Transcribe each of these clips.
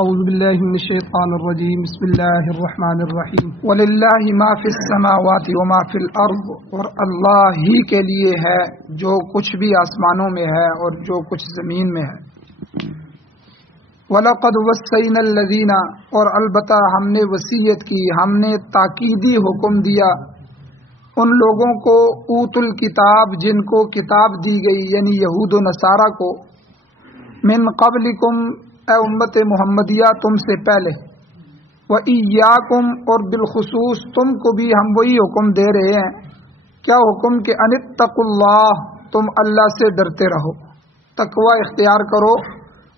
اعوذ باللہ من الشیطان الرجیم بسم اللہ الرحمن الرحیم وللہ ما فی السماوات وما فی الارض، اور اللہ ہی کے لیے ہے جو کچھ بھی آسمانوں میں ہے اور جو کچھ زمین میں ہے۔ وَلَقَدْ وَصَّيْنَا الَّذِينَ، اور البتہ ہم نے وصیت کی، ہم نے تاکیدی حکم دیا ان لوگوں کو اوت الکتاب جن کو کتاب دی گئی، یعنی یہود و نصارہ کو، من قبلکم اے امت محمدیہ تم سے پہلے، وَإِيَّاكُمْ اور بالخصوص تم کو بھی ہم وہی حکم دے رہے ہیں۔ کیا حکم؟ کہ ان اتقوا اللہ، تم اللہ سے ڈرتے رہو، تقوی اختیار کرو،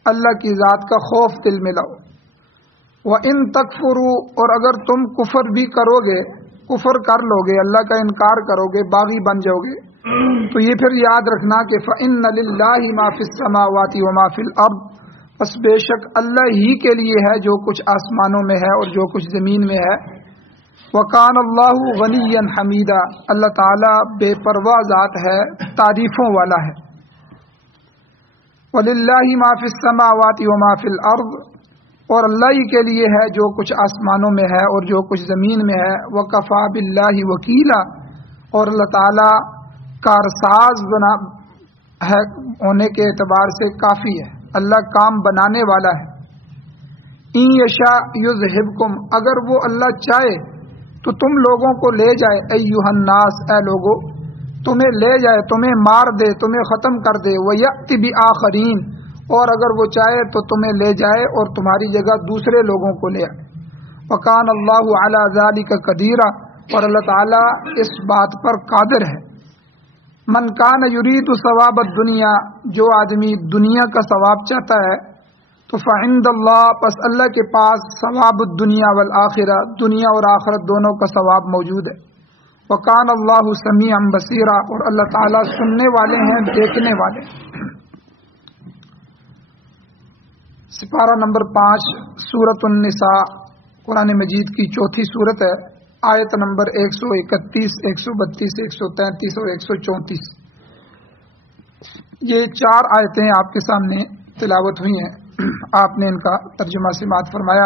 اللہ کی ذات کا خوف دل میں لاؤ۔ وَإِن تَكْفُرُوا اور اگر تم کفر بھی کرو گے، کفر کر لو گے، اللہ کا انکار کرو گے، باغی بن جاؤ گے، تو یہ پھر یاد رکھنا کہ فَإِنَّ لِلَّهِ مَا فِي السَّمَاوَاتِ وَمَا فِي الْأَرْضِ، بس بے شک اللہ ہی کے لیے ہے جو کچھ آسمانوں میں ہے اور جو کچھ زمین میں ہے۔ وَكَانَ اللَّهُ غَنِيًّا حَمِيدًا، اللہ تعالیٰ بے پرواہ ذات ہے، تعریفوں والا ہے۔ وَلِلَّهِ مَا فِي السَّمَاوَاتِ وَمَا فِي الْأَرْضِ، اور اللہ ہی کے لیے ہے جو کچھ آسمانوں میں ہے اور جو کچھ زمین میں ہے۔ وَكَفَى بِاللَّهِ وَكِيلًا، اور اللہ تعالیٰ کارساز ہے ہونے کے اعتبار سے کافی ہے، اللہ کام بنانے والا ہے۔ ان یشاء یذہبکم، اگر وہ اللہ چاہے تو تم لوگوں کو لے جائے، ایھا الناس اے لوگو، تمہیں لے جائے، تمہیں مار دے، تمہیں ختم کر دے، ویأتی بآخرین، اور اگر وہ چاہے تو تمہیں لے جائے اور تمہاری جگہ دوسرے لوگوں کو لے آئے۔ وکان اللہ علی ذلک قدیرا، اور اللہ تعالیٰ اس بات پر قادر ہے۔ من کان یرید ثواب الدنیا، جو آدمی دنیا کا ثواب چاہتا ہے تو فعند اللہ، پس اللہ کے پاس ثواب الدنیا والآخرہ، دنیا اور آخرت دونوں کا ثواب موجود ہے۔ وکان اللہ سمیعا بصیرا، اور اللہ تعالیٰ سننے والے ہیں، دیکھنے والے ہیں۔ سپارہ نمبر 5 سورۃ النساء قرآن مجید کی چوتھی سورت ہے، آیت نمبر 131، 132، 133 اور 134۔ یہ 4 آیتیں آپ کے سامنے تلاوت ہوئی ہیں، آپ نے ان کا ترجمہ سماعت فرمایا۔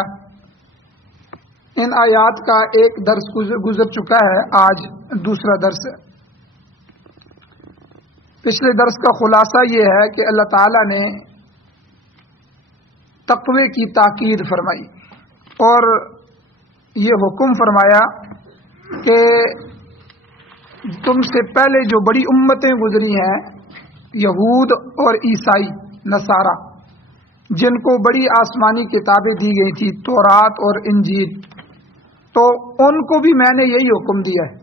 ان آیات کا ایک درس گزر چکا ہے، آج دوسرا درس ہے۔ پچھلے درس کا خلاصہ یہ ہے کہ اللہ تعالیٰ نے تقوی کی تاکید فرمائی اور یہ حکم فرمایا کہ تم سے پہلے جو بڑی امتیں گزری ہیں، یہود اور عیسائی نصارہ، جن کو بڑی آسمانی کتابیں دی گئی تھی، تورات اور انجیل، تو ان کو بھی میں نے یہی حکم دیا ہے،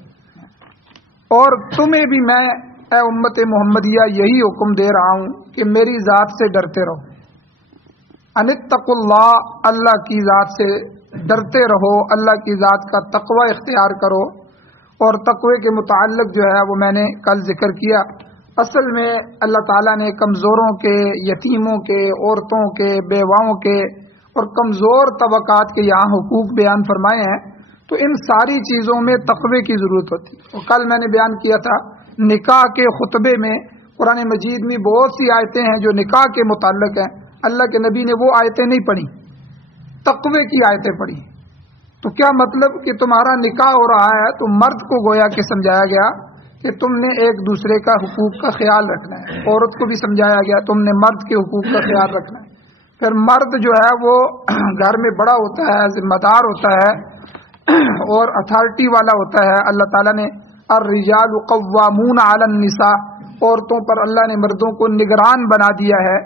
اور تمہیں بھی میں اے امت محمدیہ یہی حکم دے رہا ہوں کہ میری ذات سے ڈرتے رہو۔ ان اتقوا اللہ، اللہ کی ذات سے ڈرتے رہو، اللہ کی ذات کا تقوی اختیار کرو۔ اور تقوی کے متعلق جو ہے وہ میں نے کل ذکر کیا، اصل میں اللہ تعالیٰ نے کمزوروں کے، یتیموں کے، عورتوں کے، بیواؤں کے اور کمزور طبقات کے یہاں حقوق بیان فرمائے ہیں، تو ان ساری چیزوں میں تقوی کی ضرورت ہوتی ہے۔ اور کل میں نے بیان کیا تھا نکاح کے خطبے میں قرآن مجید میں بہت سی آیتیں ہیں جو نکاح کے متعلق ہیں، اللہ کے نبی نے وہ آیتیں نہیں پڑھی، تقوی کی آیتیں پڑھی۔ تو کیا مطلب کہ تمہارا نکاح ہو رہا ہے تو مرد کو گویا کہ سمجھایا گیا کہ تم نے ایک دوسرے کا حقوق کا خیال رکھنا ہے، عورت کو بھی سمجھایا گیا تم نے مرد کے حقوق کا خیال رکھنا ہے۔ پھر مرد جو ہے وہ گھر میں بڑا ہوتا ہے، ذمہ دار ہوتا ہے اور اتھارٹی والا ہوتا ہے۔ اللہ تعالیٰ نے الرجال قوامون علی النساء، عورتوں پر اللہ نے مردوں کو نگران بنا دیا ہے،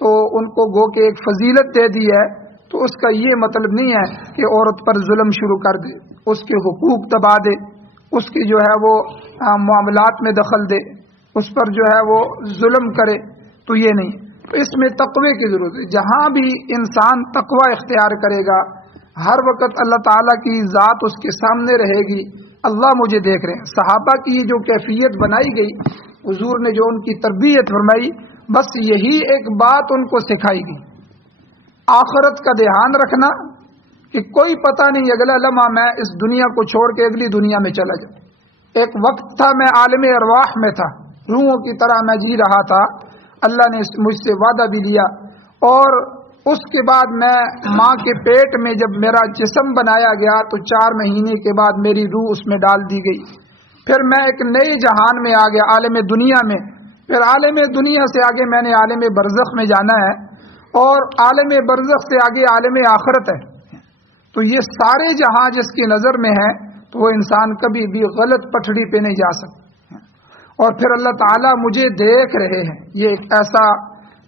تو ان کو گو کہ ایک فضیلت دے دی ہے۔ تو اس کا یہ مطلب نہیں ہے کہ عورت پر ظلم شروع کر دے، اس کے حقوق دبا دے، اس کی جو ہے وہ معاملات میں دخل دے، اس پر جو ہے وہ ظلم کرے، تو یہ نہیں۔ تو اس میں تقوی کی ضرورت ہے۔ جہاں بھی انسان تقوی اختیار کرے گا، ہر وقت اللہ تعالیٰ کی ذات اس کے سامنے رہے گی، اللہ مجھے دیکھ رہے ہیں۔ صحابہ کی جو کیفیت بنائی گئی، حضور نے جو ان کی تربیت فرمائی، بس یہی ایک بات ان کو سکھائی گئی، آخرت کا دھیان رکھنا کہ کوئی پتہ نہیں اگلا لمحہ میں اس دنیا کو چھوڑ کے اگلی دنیا میں چلا جاؤں۔ ایک وقت تھا میں عالم ارواح میں تھا، روحوں کی طرح میں جی رہا تھا، اللہ نے مجھ سے وعدہ بھی لیا، اور اس کے بعد میں ماں کے پیٹ میں جب میرا جسم بنایا گیا تو 4 مہینے کے بعد میری روح اس میں ڈال دی گئی. پھر میں ایک نئے جہان میں آ گیا، عالم دنیا میں. پھر عالم دنیا سے آگے میں نے عالم برزخ میں جانا ہے، اور عالم برزخ سے آگے عالم آخرت ہے. تو یہ سارے جہاں جس کی نظر میں ہے تو وہ انسان کبھی بھی غلط پٹڑی پہ نہیں جا سکتا. اور پھر اللہ تعالیٰ مجھے دیکھ رہے ہیں. یہ ایک ایسا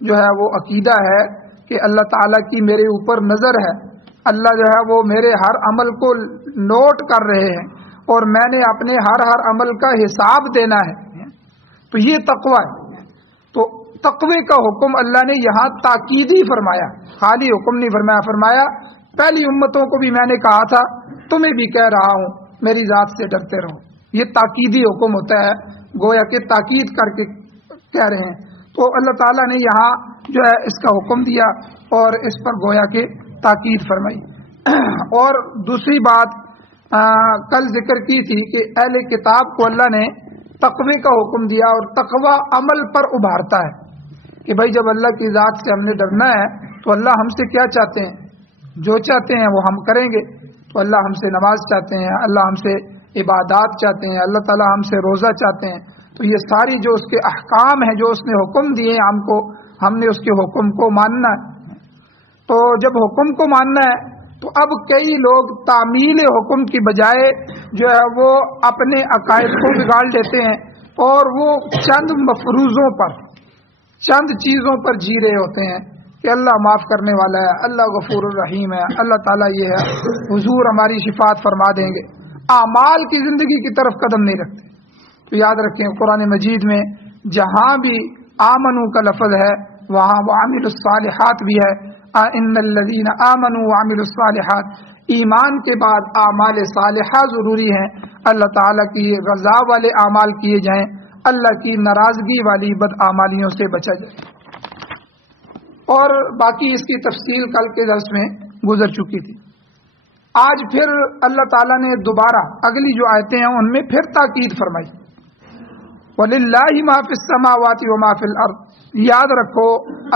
جو ہے وہ عقیدہ ہے کہ اللہ تعالیٰ کی میرے اوپر نظر ہے. اللہ جو ہے وہ میرے ہر عمل کو نوٹ کر رہے ہیں، اور میں نے اپنے ہر عمل کا حساب دینا ہے. تو یہ تقوی ہے. تو تقوی کا حکم اللہ نے یہاں تاکیدی فرمایا، خالی حکم نہیں فرمایا. فرمایا پہلی امتوں کو بھی میں نے کہا تھا، تمہیں بھی کہہ رہا ہوں میری ذات سے ڈرتے رہو. یہ تاکیدی حکم ہوتا ہے، گویا کہ تاکید کر کے کہہ رہے ہیں. تو اللہ تعالیٰ نے یہاں جو ہے اس کا حکم دیا اور اس پر گویا کہ تاکید فرمائی. اور دوسری بات کل ذکر کی تھی کہ اہل کتاب کو اللہ نے تقوی کا حکم دیا، اور تقوی عمل پر ابھارتا ہے کہ بھائی جب اللہ کی ذات سے ہم نے ڈرنا ہے تو اللہ ہم سے کیا چاہتے ہیں، جو چاہتے ہیں وہ ہم کریں گے. تو اللہ ہم سے نماز چاہتے ہیں، اللہ ہم سے عبادات چاہتے ہیں، اللہ تعالیٰ ہم سے روزہ چاہتے ہیں. تو یہ ساری جو اس کے احکام ہیں، جو اس نے حکم دیے ہیں ہم کو، ہم نے اس کے حکم کو ماننا ہے. تو جب حکم کو ماننا ہے تو اب کئی لوگ تعمیل حکم کی بجائے جو ہے وہ اپنے عقائد کو بگاڑ لیتے ہیں، اور وہ چند مفروضوں پر، چند چیزوں پر جی رہے ہوتے ہیں کہ اللہ معاف کرنے والا ہے، اللہ غفور الرحیم ہے، اللہ تعالیٰ یہ ہے، حضور ہماری شفاعت فرما دیں گے. اعمال کی زندگی کی طرف قدم نہیں رکھتے. تو یاد رکھیں قرآن مجید میں جہاں بھی آمنو کا لفظ ہے وہاں وعملوا الصالحات بھی ہے. ان الذین آمنوا وعملوا الصالحات، ایمان کے بعد اعمال صالحہ ضروری ہیں. اللہ تعالیٰ کی رضا والے اعمال کیے جائیں، اللہ کی ناراضگی والی بدعمالیوں سے بچا جائے. اور باقی اس کی تفصیل کل کے درس میں گزر چکی تھی. آج پھر اللہ تعالیٰ نے دوبارہ اگلی جو آیتیں ہیں ان میں پھر تاکید فرمائی. وَلِلَّهِ مَا فِي السَّمَاوَاتِ وَمَا فِي الْأَرْضِ. یاد رکھو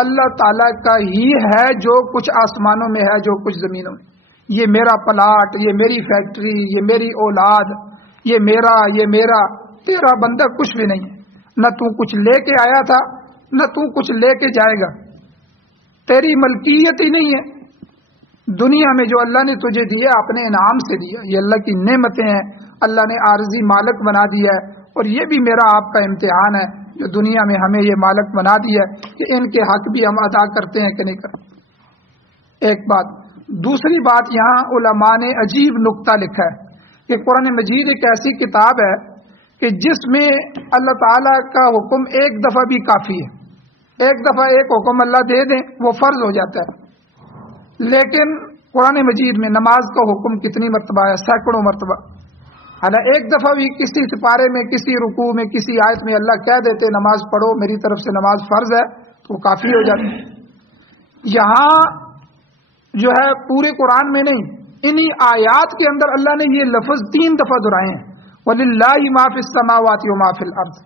اللہ تعالیٰ کا ہی ہے جو کچھ آسمانوں میں ہے، جو کچھ زمینوں میں. یہ میرا پلاٹ، یہ میری فیکٹری، یہ میری اولاد، یہ میرا تیرا بندہ کچھ بھی نہیں ہے. نہ تو کچھ لے کے آیا تھا، نہ تو کچھ لے کے جائے گا. تیری ملکیت ہی نہیں ہے. دنیا میں جو اللہ نے تجھے دیا اپنے انعام سے دیا، یہ اللہ کی نعمتیں ہیں. اللہ نے عارضی مالک بنا دیا ہے، اور یہ بھی میرا آپ کا امتحان ہے جو دنیا میں ہمیں یہ مالک بنا دیا ہے کہ ان کے حق بھی ہم ادا کرتے ہیں کہ نہیں کرتے. ایک بات. دوسری بات، یہاں علماء نے عجیب نقطہ لکھا ہے کہ قرآن مجید ایک ایسی کتاب ہے کہ جس میں اللہ تعالیٰ کا حکم ایک دفعہ بھی کافی ہے. ایک دفعہ ایک حکم اللہ دے دیں وہ فرض ہو جاتا ہے. لیکن قرآن مجید میں نماز کا حکم کتنی مرتبہ ہے؟ سینکڑوں مرتبہ. حالانکہ ایک دفعہ بھی کسی سپارے میں، کسی رکوع میں، کسی آیت میں اللہ کہہ دیتے نماز پڑھو، میری طرف سے نماز فرض ہے، تو وہ کافی ہو جاتی. یہاں جو ہے پورے قرآن میں نہیں، انہی آیات کے اندر اللہ نے یہ لفظ 3 دفعہ دہرائے ہیں، وَلِلَّهِ مَا فِي السَّمَاوَاتِ وَمَا فِي الْأَرْضِ.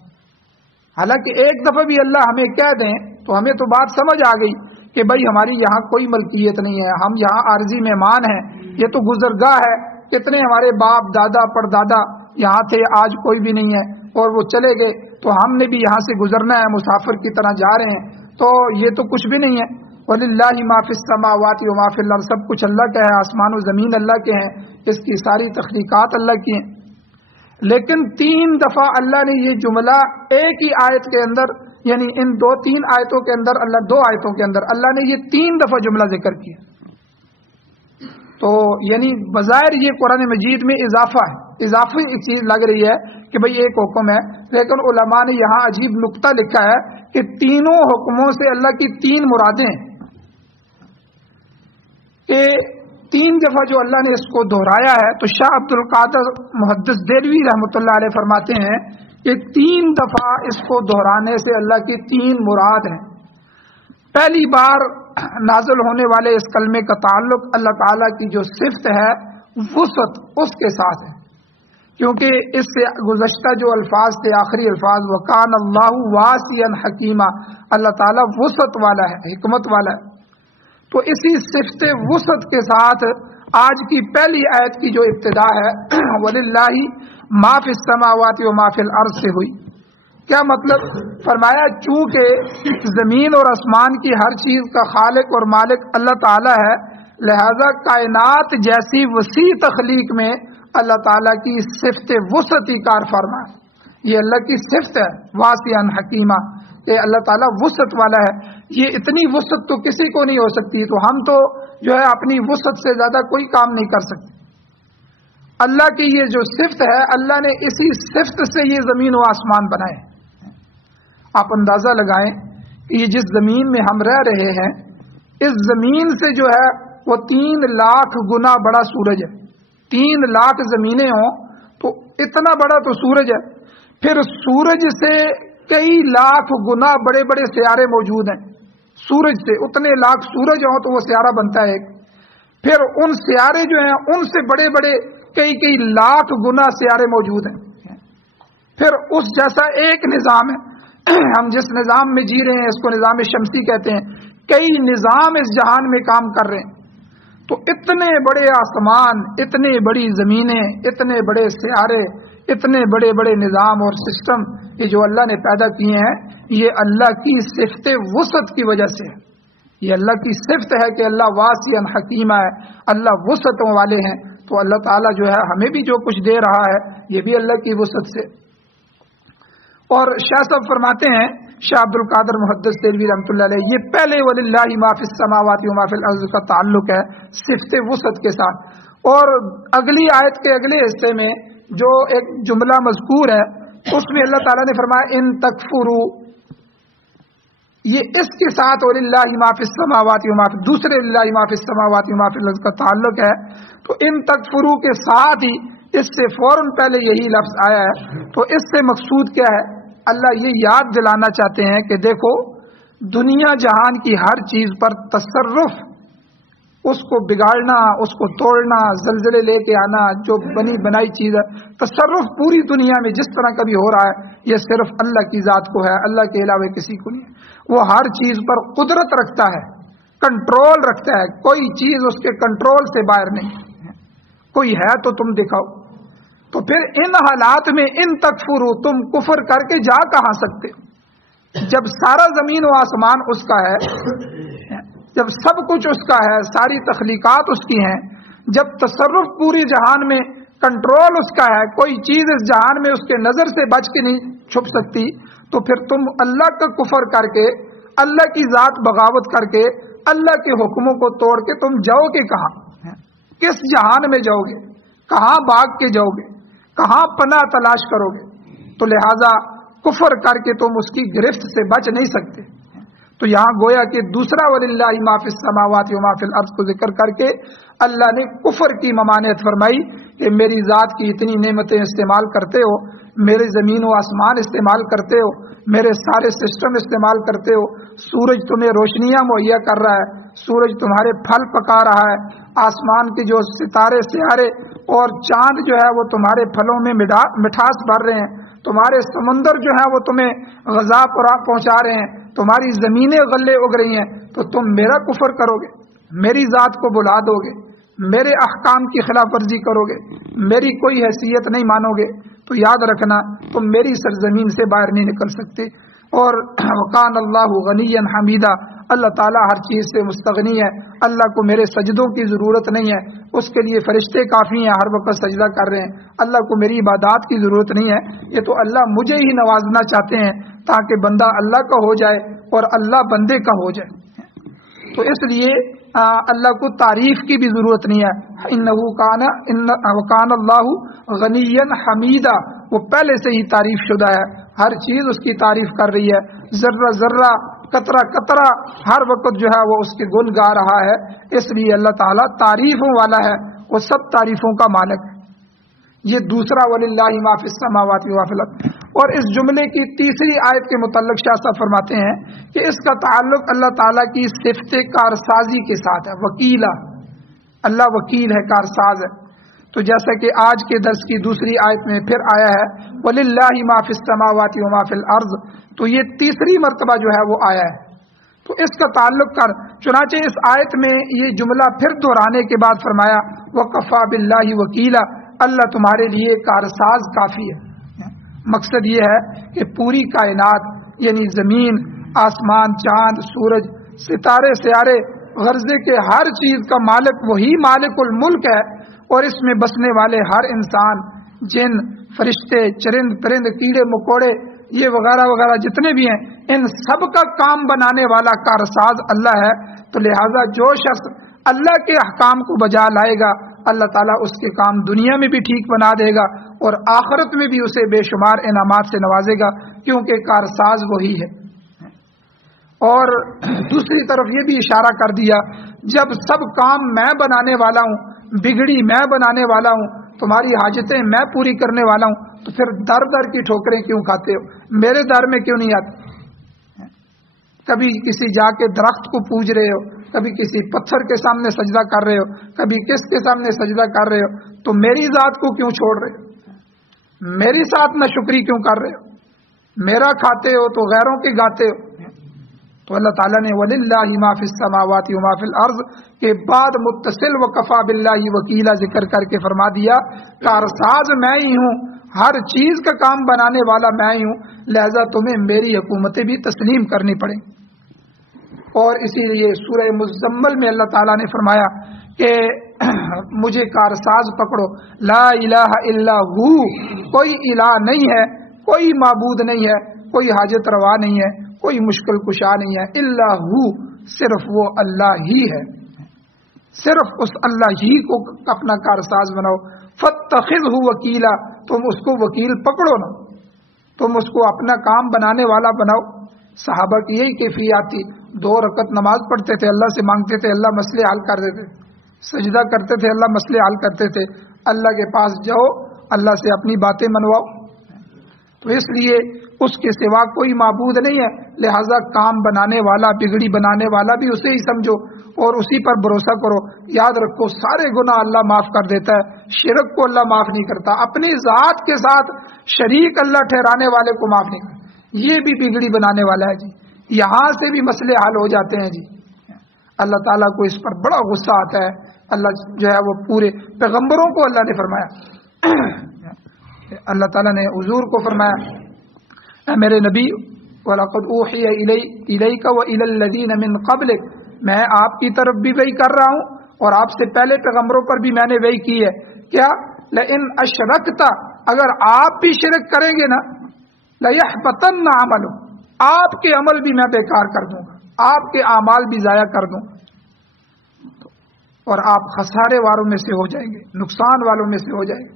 حالانکہ ایک دفعہ بھی اللہ ہمیں کہہ دیں تو ہمیں تو بات سمجھ آ گئی کہ بھائی ہماری یہاں کوئی ملکیت نہیں ہے، ہم یہاں عارضی مہمان ہیں، یہ تو گزرگاہ ہے. کتنے ہمارے باپ دادا پردادا یہاں تھے، آج کوئی بھی نہیں ہے، اور وہ چلے گئے تو ہم نے بھی یہاں سے گزرنا ہے، مسافر کی طرح جا رہے ہیں. تو یہ تو کچھ بھی نہیں ہے. وَلِلَّهِ مَا فِي السَّمَاوَاتِ وَمَا فِي الْأَرْضِ. سب کچھ اللہ کا ہے، آسمان و زمین اللہ کے ہیں، اس کی ساری تخلیقات اللہ کی ہیں. لیکن 3 دفعہ اللہ نے یہ جملہ ایک ہی آیت کے اندر، یعنی ان 2-3 آیتوں کے اندر، اللہ 2 آیتوں کے اندر اللہ نے یہ 3 دفعہ جملہ ذکر کیا. تو یعنی بظاہر یہ قرآن مجید میں اضافہ ہے، اضافی چیز لگ رہی ہے کہ بھئی ایک حکم ہے. لیکن علماء نے یہاں عجیب نقطہ لکھا ہے کہ تینوں حکموں سے اللہ کی 3 مرادیں ہیں. کہ 3 دفعہ جو اللہ نے اس کو دہرایا ہے، تو شاہ عبد القادر محدث دہلوی رحمۃ اللہ علیہ فرماتے ہیں کہ 3 دفعہ اس کو دہرانے سے اللہ کی 3 مراد ہیں. پہلی بار نازل ہونے والے اس کلمے کا تعلق اللہ تعالیٰ کی جو صفت ہے وسعت، اس کے ساتھ ہے، کیونکہ اس سے گزشتہ جو الفاظ تھے، آخری الفاظ وَقَانَ اللَّهُ وَاسِعًا حَكِيمًا، اللہ تعالیٰ وسعت والا ہے، حکمت والا ہے. تو اسی صفت وسعت کے ساتھ آج کی پہلی آیت کی جو ابتدا ہے وَلِلَّهِ مَا فِي السَّمَاوَاتِ وَمَا فِي الْأَرْضِ سے ہوئی. کیا مطلب؟ فرمایا چونکہ زمین اور آسمان کی ہر چیز کا خالق اور مالک اللہ تعالیٰ ہے، لہذا کائنات جیسی وسیع تخلیق میں اللہ تعالیٰ کی صفت وسعت کار فرما ہے. یہ اللہ کی صفت ہے واسعاً حکیمہ، کہ اللہ تعالیٰ وسعت والا ہے. یہ اتنی وسعت تو کسی کو نہیں ہو سکتی، تو ہم تو جو ہے اپنی وسعت سے زیادہ کوئی کام نہیں کر سکتے. اللہ کی یہ جو صفت ہے، اللہ نے اسی صفت سے یہ زمین و آسمان بنائے. آپ اندازہ لگائیں کہ یہ جس زمین میں ہم رہ رہے ہیں، اس زمین سے جو ہے وہ 3 لاکھ گنا بڑا سورج ہے. 3 لاکھ زمینیں ہوں تو اتنا بڑا تو سورج ہے. پھر سورج سے کئی لاکھ گنا بڑے بڑے سیارے موجود ہیں. سورج سے اتنے لاکھ سورج ہوں تو وہ سیارہ بنتا ہے ایک. پھر ان سیارے جو ہیں ان سے بڑے بڑے کئی لاکھ گنا سیارے موجود ہیں. پھر اس جیسا ایک نظام ہے. ہم جس نظام میں جی رہے ہیں اس کو نظام شمسی کہتے ہیں. کئی نظام اس جہان میں کام کر رہے ہیں. تو اتنے بڑے آسمان، اتنے بڑی زمینیں، اتنے بڑے سیارے، اتنے بڑے بڑے نظام اور سسٹم یہ جو اللہ نے پیدا کیے ہیں، یہ اللہ کی صفت وسعت کی وجہ سے ہے. یہ اللہ کی صفت ہے کہ اللہ واسع حکیمہ ہے، اللہ وسعتوں والے ہیں. تو اللہ تعالیٰ جو ہے ہمیں بھی جو کچھ دے رہا ہے یہ بھی اللہ کی وسعت سے. اور شاہ صاحب فرماتے ہیں، شاہ عبد القادر محدث دہلوی رحمۃ اللہ علیہ، یہ پہلے وَلِلَّهِ مَا فِي السَّمَاوَاتِ وَمَا فِي الْأَرْضِ کا تعلق ہے صفت وسعت کے ساتھ. اور اگلی آیت کے اگلے حصے میں جو ایک جملہ مذکور ہے اس میں اللہ تعالیٰ نے فرمایا ان تکفروا، یہ اس کے ساتھ وَلِلَّهِ مَا فِي السَّمَاوَاتِ وَمَا فِي دوسرے لِلَّهِ مَا فِي السَّمَاوَاتِ وَمَا فِي الْأَرْضِ کا تعلق ہے. تو ان تکفروا کے ساتھ ہی اس سے فوراً پہلے یہی لفظ آیا ہے. تو اس سے مقصود کیا ہے؟ اللہ یہ یاد دلانا چاہتے ہیں کہ دیکھو دنیا جہان کی ہر چیز پر تصرف، اس کو بگاڑنا، اس کو توڑنا، زلزلے لے کے آنا، جو بنی بنائی چیز ہے، تصرف پوری دنیا میں جس طرح کا بھی ہو رہا ہے یہ صرف اللہ کی ذات کو ہے، اللہ کے علاوہ کسی کو نہیں. وہ ہر چیز پر قدرت رکھتا ہے، کنٹرول رکھتا ہے. کوئی چیز اس کے کنٹرول سے باہر نہیں. کوئی ہے تو تم دکھاؤ. تو پھر ان حالات میں ان تکفروا، تم کفر کر کے جا کہاں سکتے ہو؟ جب سارا زمین و آسمان اس کا ہے، جب سب کچھ اس کا ہے، ساری تخلیقات اس کی ہیں، جب تصرف پوری جہان میں، کنٹرول اس کا ہے، کوئی چیز اس جہان میں اس کے نظر سے بچ کے نہیں چھپ سکتی، تو پھر تم اللہ کا کفر کر کے، اللہ کی ذات بغاوت کر کے، اللہ کے حکموں کو توڑ کے تم جاؤ گے کہاں؟ کس جہان میں جاؤ گے؟ کہاں بھاگ کے جاؤ گے؟ کہاں پناہ تلاش کرو گے؟ تو لہذا کفر کر کے تم اس کی گرفت سے بچ نہیں سکتے. تو یہاں گویا کہ دوسرا وَلِلَّهِ مَا فِي السَّمَاوَاتِ وَمَا فِي الْأَرْضِ کو ذکر کر کے اللہ نے کفر کی ممانعت فرمائی کہ میری ذات کی اتنی نعمتیں استعمال کرتے ہو، میرے زمین و آسمان استعمال کرتے ہو، میرے سارے سسٹم استعمال کرتے ہو، سورج تمہیں روشنیاں مہیا کر رہا ہے، سورج تمہارے پھل پکا رہا ہے، آسمان کے جو ستارے سیارے اور چاند جو ہے وہ تمہارے پھلوں میں مٹھاس بھر رہے ہیں، تمہارے سمندر جو ہیں وہ تمہیں غذا پہنچا رہے ہیں، تمہاری زمینیں غلے اگ رہی ہیں، تو تم میرا کفر کرو گے، میری ذات کو بلا دو گے، میرے احکام کی خلاف ورزی کرو گے، میری کوئی حیثیت نہیں مانو گے، تو یاد رکھنا تم میری سرزمین سے باہر نہیں نکل سکتے. اور وَقَانَ اللَّهُ غَنِيًّا حَمِيدًا، اللہ تعالیٰ ہر چیز سے مستغنی ہے، اللہ کو میرے سجدوں کی ضرورت نہیں ہے، اس کے لیے فرشتے کافی ہیں، ہر وقت سجدہ کر رہے ہیں، اللہ کو میری عبادات کی ضرورت نہیں ہے. یہ تو اللہ مجھے ہی نوازنا چاہتے ہیں تاکہ بندہ اللہ کا ہو جائے اور اللہ بندے کا ہو جائے. تو اس لیے اللہ کو تعریف کی بھی ضرورت نہیں ہے. وَكَانَ اللَّهُ غَنِيًّا حَمِيدًا، وہ پہلے سے ہی تعریف شدہ ہے، ہر چیز اس کی تعریف کر رہی ہے، ذرہ ذرہ قطرہ قطرہ ہر وقت جو ہے وہ اس کے گن گا رہا ہے. اس لیے اللہ تعالیٰ تعریفوں والا ہے، وہ سب تعریفوں کا مالک ہے. یہ دوسرا وَلِلَّهِ مَا فِي السَّمَاوَاتِ وَمَا فِي الْأَرْضِ. اور اس جملے کی تیسری آیت کے متعلق شاہ صاحب فرماتے ہیں کہ اس کا تعلق اللہ تعالیٰ کی صفت کارسازی کے ساتھ ہے. وکیلا، اللہ وکیل ہے، کارساز ہے. تو جیسا کہ آج کے درس کی دوسری آیت میں پھر آیا ہے وَلِلَّهِ مَا فِي السَّمَاوَاتِ وَمَا فِي الْأَرْضِ، تو یہ تیسری مرتبہ جو ہے وہ آیا ہے. تو اس کا تعلق کر. چنانچہ اس آیت میں یہ جملہ پھر دہرانے کے بعد فرمایا وَقَفَى بِاللَّهِ وَكِيلًا، اللہ تمہارے لیے کارساز کافی ہے. مقصد یہ ہے کہ پوری کائنات یعنی زمین، آسمان، چاند، سورج، ستارے، سیارے، غرضے کے ہر چیز کا مالک وہی مالک الملک ہے، اور اس میں بسنے والے ہر انسان، جن، فرشتے، چرند پرند، کیڑے مکوڑے، یہ وغیرہ وغیرہ جتنے بھی ہیں، ان سب کا کام بنانے والا کارساز اللہ ہے. تو لہذا جو شخص اللہ کے احکام کو بجا لائے گا، اللہ تعالیٰ اس کے کام دنیا میں بھی ٹھیک بنا دے گا اور آخرت میں بھی اسے بے شمار انعامات سے نوازے گا، کیونکہ کارساز وہی ہے. اور دوسری طرف یہ بھی اشارہ کر دیا، جب سب کام میں بنانے والا ہوں، بگڑی میں بنانے والا ہوں، تمہاری حاجتیں میں پوری کرنے والا ہوں، تو پھر در در کی ٹھوکریں کیوں کھاتے ہو؟ میرے در میں کیوں نہیں آتے؟ کبھی کسی جا کے درخت کو پوج رہے ہو، کبھی کسی پتھر کے سامنے سجدہ کر رہے ہو، کبھی کس کے سامنے سجدہ کر رہے ہو، تو میری ذات کو کیوں چھوڑ رہے ہو؟ میری ساتھ ناشکری کیوں کر رہے ہو؟ میرا کھاتے ہو تو غیروں کے گاتے ہو. تو اللہ تعالیٰ نے وَلِلَّهِ مَا فِي السَّمَاوَاتِ وَمَا فِي الْأَرْضِ کے بعد متصل وَكَفَى بِاللَّهِ وَكِيلًا ذکر کر کے فرما دیا کارساز میں ہی ہوں، ہر چیز کا کام بنانے والا میں ہی ہوں، لہذا تمہیں میری حکومتیں بھی تسلیم کرنی پڑیں. اور اسی لیے سورہ مزمل میں اللہ تعالیٰ نے فرمایا کہ مجھے کارساز پکڑو، لا الہ الا ہو، کوئی الہ نہیں ہے، کوئی معبود نہیں ہے، کوئی حاجت روا نہیں ہے، کوئی مشکل کشا نہیں ہے، الا ہو، صرف وہ اللہ ہی ہے، صرف اس اللہ ہی کو اپنا کارساز بناؤ. فاتخذہ وکیلا، تم اس کو وکیل پکڑو نا، تم اس کو اپنا کام بنانے والا بناؤ. صحابہ کی یہی کیفیات تھی، 2 رکعت نماز پڑھتے تھے، اللہ سے مانگتے تھے، اللہ مسئلے حل کر دیتے، سجدہ کرتے تھے، اللہ مسئلے حل کرتے تھے. اللہ کے پاس جاؤ، اللہ سے اپنی باتیں منواؤ. تو اس لیے اس کے سوا کوئی معبود نہیں ہے، لہذا کام بنانے والا، بگڑی بنانے والا بھی اسے ہی سمجھو اور اسی پر بھروسہ کرو. یاد رکھو سارے گناہ اللہ معاف کر دیتا ہے، شرک کو اللہ معاف نہیں کرتا، اپنی ذات کے ساتھ شریک اللہ ٹھہرانے والے کو معاف نہیں کرتا، یہ بھی بگڑی بنانے والا ہے جی. یہاں سے بھی مسئلے حل ہو جاتے ہیں جی. اللہ تعالیٰ کو اس پر بڑا غصہ آتا ہے. اللہ جو ہے وہ پورے پیغمبروں کو اللہ نے فرمایا، اللہ تعالیٰ نے حضور کو فرمایا اے میرے نبی وَلَقَدْ أُوحِيَ إِلَيْكَ وَإِلَى الَّذِينَ مِن قَبْلِكَ، میں آپ کی طرف بھی وحی کر رہا ہوں اور آپ سے پہلے پیغمبروں پر بھی میں نے وحی کی ہے. کیا؟ لَإِنْ أَشْرَكْتَ، اگر آپ بھی شرک کریں گے نا، لَيَحْبَطَنَّ عَمَلُكَ، آپ کے عمل بھی میں بیکار کر دوں گا، آپ کے اعمال بھی ضائع کر دوں گا اور آپ خسارے والوں میں سے ہو جائیں گے، نقصان والوں میں سے ہو جائیں گے.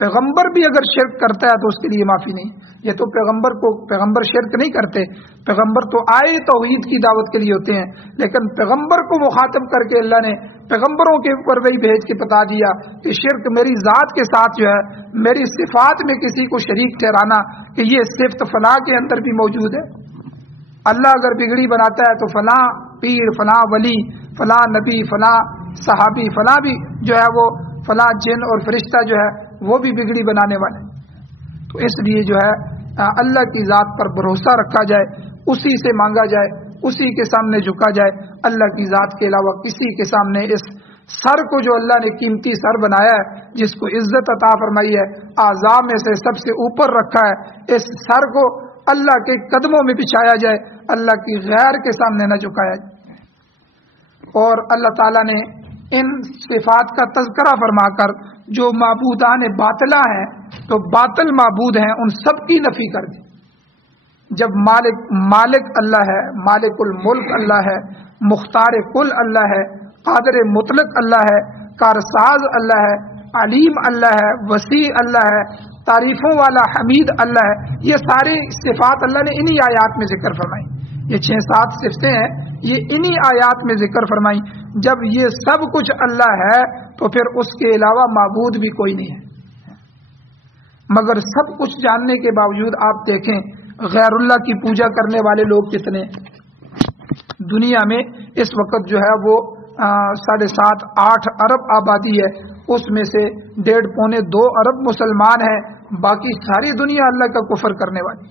پیغمبر بھی اگر شرک کرتا ہے تو اس کے لیے معافی نہیں. یہ تو پیغمبر شرک نہیں کرتے، پیغمبر تو آئے توحید کی دعوت کے لیے ہوتے ہیں، لیکن پیغمبر کو مخاطب کر کے اللہ نے پیغمبروں کے اوپر وہی بھیج کے بتا دیا کہ شرک میری ذات کے ساتھ جو ہے، میری صفات میں کسی کو شریک ٹھہرانا کہ یہ صفت فلاں کے اندر بھی موجود ہے. اللہ اگر بگڑی بناتا ہے تو فلاں پیر، فلاں ولی، فلاں نبی، فلاں صحابی، فلاں بھی جو ہے وہ فلاں جن اور فرشتہ جو ہے وہ بھی بگڑی بنانے والے. تو اس لیے جو ہے اللہ کی ذات پر بھروسہ رکھا جائے، اسی سے مانگا جائے، اسی کے سامنے جھکا جائے. اللہ کی ذات کے علاوہ کسی کے سامنے اس سر کو جو اللہ نے قیمتی سر بنایا ہے، جس کو عزت عطا فرمائی ہے، اعضاء میں سے سب سے اوپر رکھا ہے، اس سر کو اللہ کے قدموں میں بچھایا جائے، اللہ کی غیر کے سامنے نہ جھکایا جائے. اور اللہ تعالیٰ نے ان صفات کا تذکرہ فرما کر جو معبودان باطلہ ہیں، تو باطل معبود ہیں، ان سب کی نفی کر دی. جب مالک اللہ ہے، مالک الملک اللہ ہے، مختار کل اللہ ہے، قادر مطلق اللہ ہے، کارساز اللہ ہے، علیم اللہ ہے، وسیع اللہ ہے، تعریفوں والا حمید اللہ ہے، یہ ساری صفات اللہ نے انہی آیات میں ذکر فرمائی. یہ 6-7 صفتیں ہیں، یہ انہی آیات میں ذکر فرمائی. جب یہ سب کچھ اللہ ہے تو پھر اس کے علاوہ معبود بھی کوئی نہیں ہے. مگر سب کچھ جاننے کے باوجود آپ دیکھیں غیر اللہ کی پوجا کرنے والے لوگ کتنے دنیا میں اس وقت جو ہے وہ 7.5-8 ارب آبادی ہے، اس میں سے 1.5-2 ارب مسلمان ہیں، باقی ساری دنیا اللہ کا کفر کرنے والی.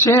6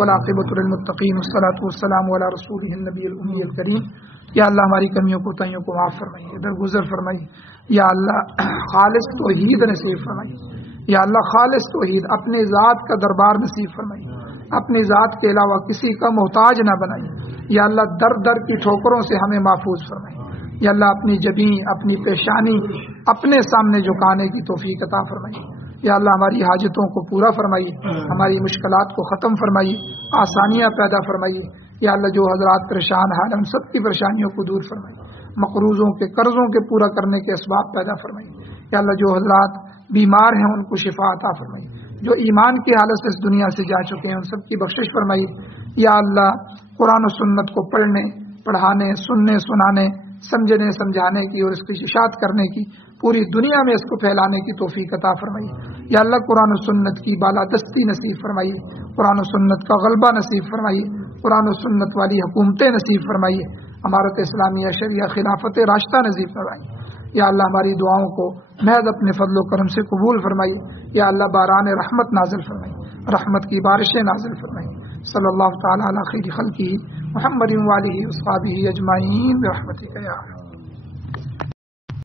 والعاقبۃ للمتقین والصلاۃ والسلام علی رسولہ النبی الأمی الکریم۔ یا اللہ ہماری کمیوں کو تائیوں کو معاف فرمائیے، درگزر فرمائیے۔ یا اللہ خالص توحید نصیب فرمائیے، یا اللہ خالص توحید، اپنے ذات کا دربار نصیب فرمائیے، اپنی ذات کے علاوہ کسی کا محتاج نہ بنائیے۔ یا اللہ در در کی ٹھوکروں سے ہمیں محفوظ فرمائیے۔ یا اللہ اپنی جبین، اپنی پیشانی اپنے سامنے جھکانے کی توفیق عطا فرمائیے۔ یا اللہ ہماری حاجتوں کو پورا فرمائیے، ہماری مشکلات کو ختم فرمائیے، آسانیاں پیدا فرمائیے۔ یا اللہ جو حضرات پریشان حال ہم سب کی پریشانیوں کو دور فرمائیے، مقروضوں کے قرضوں کے پورا کرنے کے اسباب پیدا فرمائیے۔ یا اللہ جو حضرات بیمار ہیں ان کو شفا عطا فرمائیے، جو ایمان کی حالت سے اس دنیا سے جا چکے ہیں ان سب کی بخشش فرمائیے۔ یا اللہ قرآن و سنت کو پڑھنے، پڑھانے، سننے، سنانے، سمجھنے، سمجھانے کی اور اس کی اشاعت کرنے کی، پوری دنیا میں اس کو پھیلانے کی توفیق عطا فرمائیے۔ یا اللہ قرآن و سنت کی بالادستی نصیب فرمائیے، قرآن و سنت کا غلبہ نصیب فرمائیے، قرآن و سنت والی حکومتیں نصیب فرمائیے، امارت اسلامیہ، شریعہ، خلافت راشدہ نصیب فرمائیے۔ یا اللہ ہماری دعاؤں کو محض اپنے فضل و کرم سے قبول فرمائیے۔ یا اللہ باران رحمت نازل فرمائیے، رحمت کی بارشیں نازل فرمائیے۔ صلی اللہ تعالی علی خیر خلقہ محمد و آلہ و اصحابہ اجمعین برحمتک یا ارحم۔